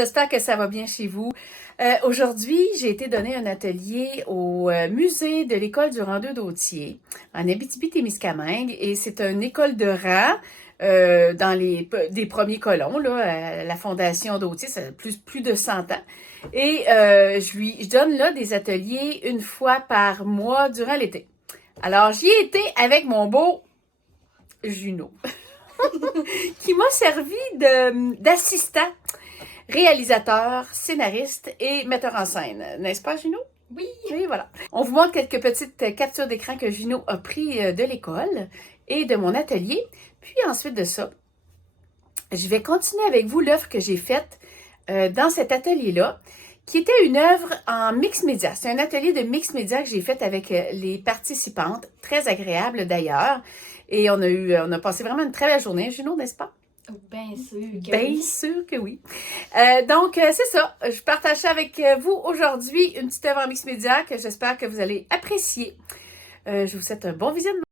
j'espère que ça va bien chez vous. Aujourd'hui, j'ai été donner un atelier au musée de l'école du Rang 2 d'Autier, en Abitibi-Témiscamingue, et c'est une école de rang dans des premiers colons, là, à la fondation d'Autier, ça a plus de 100 ans. Et je donne là des ateliers une fois par mois durant l'été. Alors, j'y ai été avec mon beau Juno, qui m'a servi d'assistant, réalisateur, scénariste et metteur en scène. N'est-ce pas, Juno? Oui. Oui, voilà. On vous montre quelques petites captures d'écran que Juno a pris de l'école et de mon atelier. Puis ensuite de ça, je vais continuer avec vous l'œuvre que j'ai faite dans cet atelier-là, qui était une œuvre en mix média. C'est un atelier de mix média que j'ai fait avec les participantes, très agréable d'ailleurs. Et on a passé vraiment une très belle journée, Juno, n'est-ce pas? Bien sûr que Bien oui. sûr que oui. Donc, c'est ça. Je partage ça avec vous aujourd'hui, une petite œuvre en mix média que j'espère que vous allez apprécier. Je vous souhaite un bon visionnement.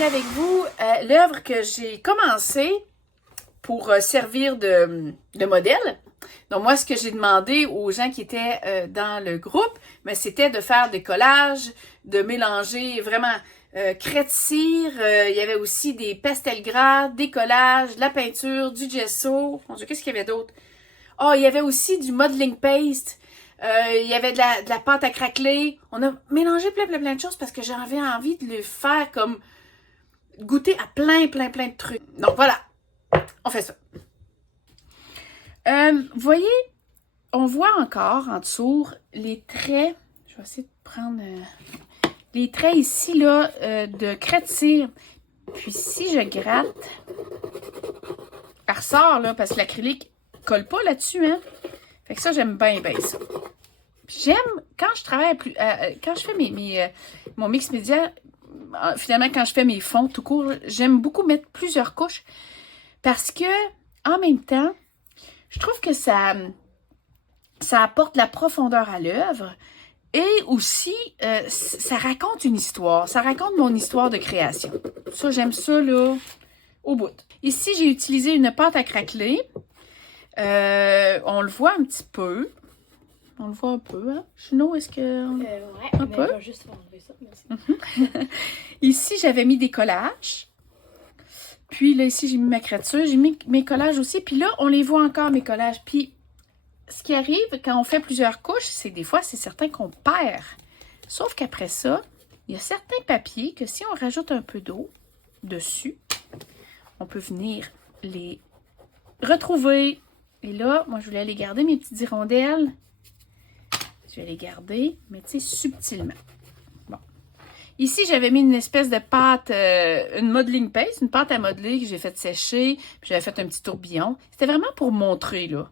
Avec vous l'œuvre que j'ai commencée pour servir de modèle. Donc moi, ce que j'ai demandé aux gens qui étaient dans le groupe, c'était de faire des collages, de mélanger vraiment craie-de-cire. Il y avait aussi des pastels gras, des collages, de la peinture, du gesso. Mon Dieu, qu'est-ce qu'il y avait d'autre? Oh, il y avait aussi du modeling paste. Il y avait de la pâte à craqueler. On a mélangé plein de choses parce que j'avais envie de le faire comme goûter à plein de trucs. Donc voilà, on fait ça. Vous voyez, on voit encore en dessous les traits. Je vais essayer de prendre les traits ici là de craie-de-cire. Puis si je gratte, elle ressort là parce que l'acrylique colle pas là-dessus, hein. Fait que ça, j'aime bien ça. J'aime quand je travaille quand je fais mon mix média. Finalement, quand je fais mes fonds tout court, j'aime beaucoup mettre plusieurs couches parce que, en même temps, je trouve que ça apporte la profondeur à l'œuvre et aussi, ça raconte une histoire. Ça raconte mon histoire de création. Ça, j'aime ça, là, au bout. Ici, j'ai utilisé une pâte à craqueler. On le voit un petit peu. On le voit un peu, hein? Juno, est-ce que... Ouais, un peu? je vais juste enlever ça, merci. Ici, j'avais mis des collages. Puis là, ici, j'ai mis ma créature. J'ai mis mes collages aussi. Puis là, on les voit encore, mes collages. Puis, ce qui arrive quand on fait plusieurs couches, c'est des fois, c'est certain qu'on perd. Sauf qu'après ça, il y a certains papiers que si on rajoute un peu d'eau dessus, peut venir les retrouver. Et là, moi, je voulais aller garder mes petites hirondelles. Je vais les garder, mais tu sais, subtilement. Bon. Ici, j'avais mis une espèce de pâte, une modeling paste, une pâte à modeler que j'ai fait sécher, puis j'avais fait un petit tourbillon. C'était vraiment pour montrer, là.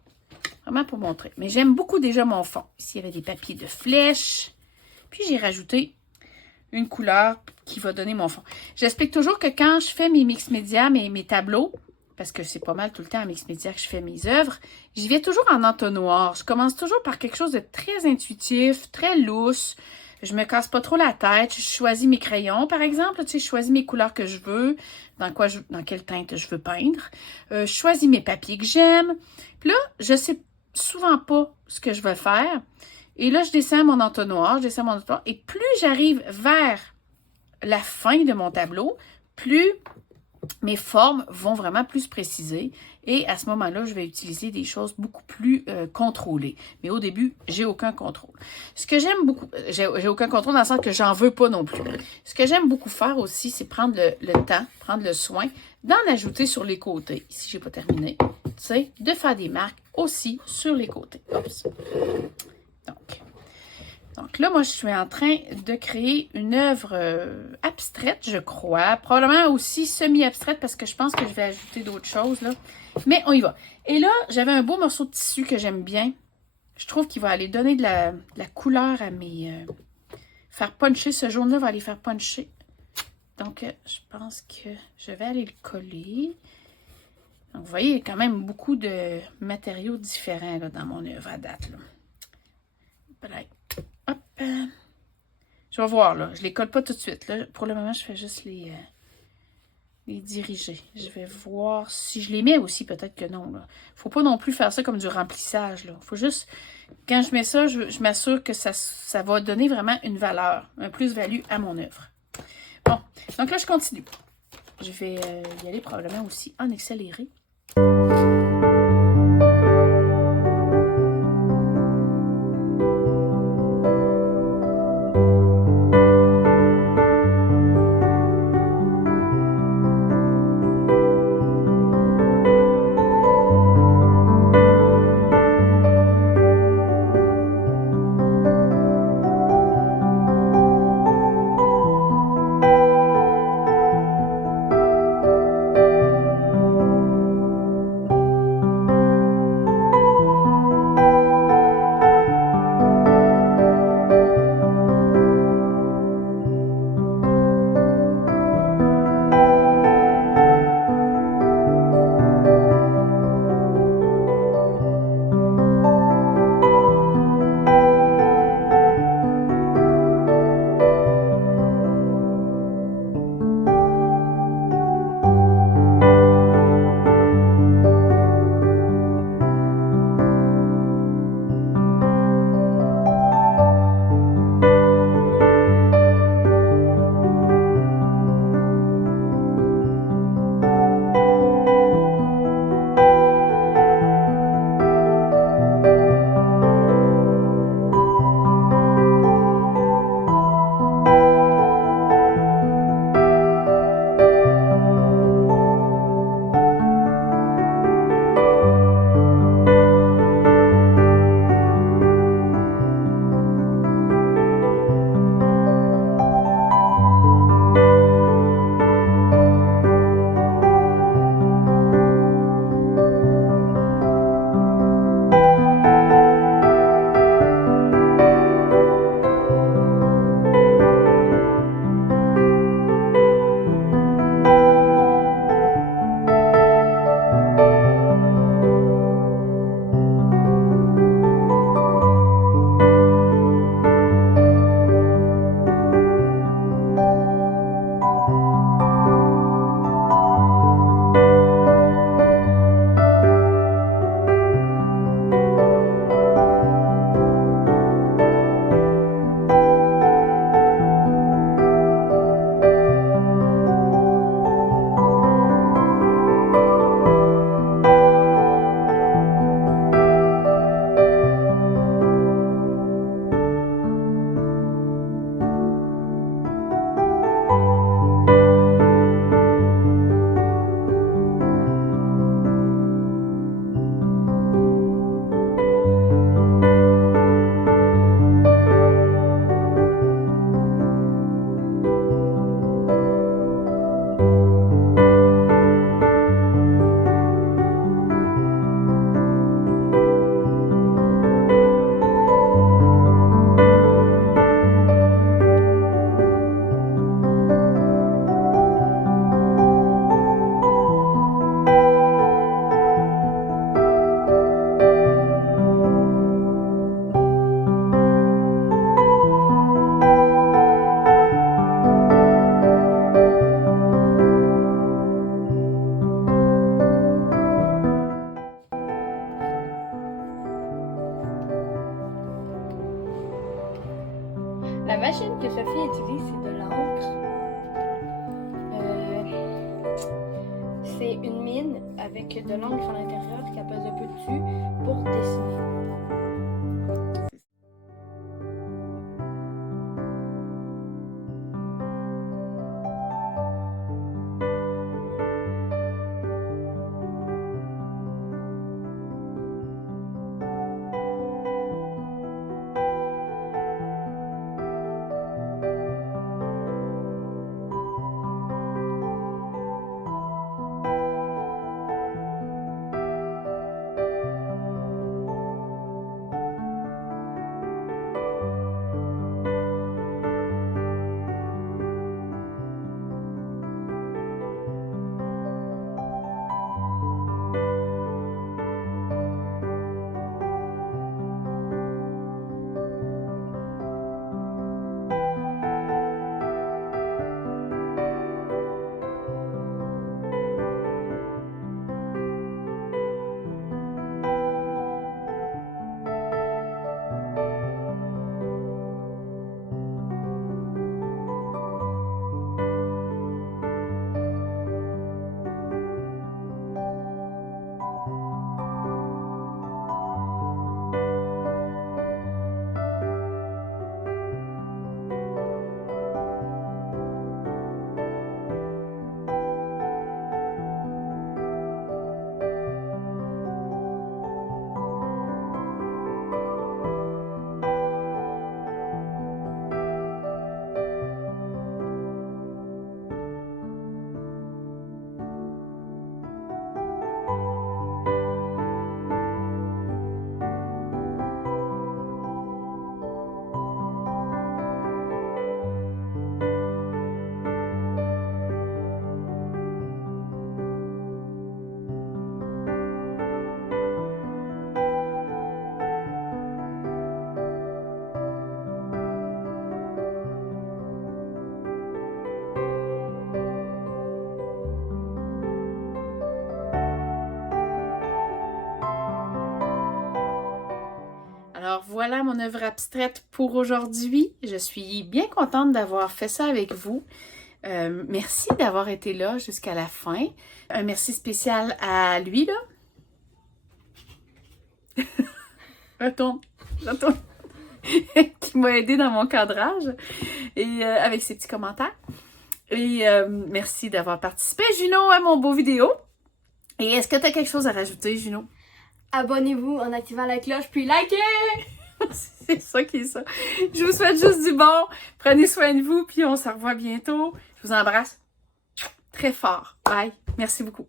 Vraiment pour montrer. Mais j'aime beaucoup déjà mon fond. Ici, il y avait des papiers de flèche. Puis, j'ai rajouté une couleur qui va donner mon fond. J'explique toujours que quand je fais mes mix médias, mes tableaux, parce que c'est pas mal tout le temps en mix média que je fais mes œuvres, j'y vais toujours en entonnoir. Je commence toujours par quelque chose de très intuitif, très lousse. Je me casse pas trop la tête. Je choisis mes crayons, par exemple. Tu sais, je choisis mes couleurs que je veux, dans quelle teinte je veux peindre. Je choisis mes papiers que j'aime. Puis là, je sais souvent pas ce que je veux faire. Et là, je descends mon entonnoir, et plus j'arrive vers la fin de mon tableau, plus mes formes vont vraiment plus se préciser. Et à ce moment-là, je vais utiliser des choses beaucoup plus contrôlées. Mais au début, j'ai aucun contrôle. Ce que j'aime beaucoup, j'ai aucun contrôle dans le sens que j'en veux pas non plus. Ce que j'aime beaucoup faire aussi, c'est prendre le temps, prendre le soin d'en ajouter sur les côtés. Ici, j'ai pas terminé. Tu sais, de faire des marques aussi sur les côtés. Oups. Donc là, moi, je suis en train de créer une œuvre abstraite, je crois. Probablement aussi semi-abstraite parce que je pense que je vais ajouter d'autres choses, là. Mais on y va. Et là, j'avais un beau morceau de tissu que j'aime bien. Je trouve qu'il va aller donner de la couleur à mes... faire puncher. Ce jaune-là va aller faire puncher. Donc, je pense que je vais aller le coller. Donc, vous voyez, il y a quand même beaucoup de matériaux différents là, dans mon œuvre à date, là. Voilà. Hop. Je vais voir, là. Je les colle pas tout de suite. Là. Pour le moment, je fais juste les diriger. Je vais voir si je les mets aussi. Peut-être que non. Là. Faut pas non plus faire ça comme du remplissage. Là. Faut juste, quand je mets ça, je m'assure que ça va donner vraiment une valeur, un plus-value à mon œuvre. Bon. Donc là, je continue. Je vais y aller probablement aussi en accéléré. c'est une mine avec de l'encre à l'intérieur qui pèse un peu dessus pour dessiner. Alors voilà mon œuvre abstraite pour aujourd'hui. Je suis bien contente d'avoir fait ça avec vous. Merci d'avoir été là jusqu'à la fin. Un merci spécial à lui, là. Retourne. Qui m'a aidé dans mon cadrage et avec ses petits commentaires. Et merci d'avoir participé, Juno, à mon beau vidéo. Et est-ce que tu as quelque chose à rajouter, Juno? Abonnez-vous en activant la cloche, puis likez! C'est ça qui est ça. Je vous souhaite juste du bon. Prenez soin de vous, puis on se revoit bientôt. Je vous embrasse très fort. Bye. Merci beaucoup.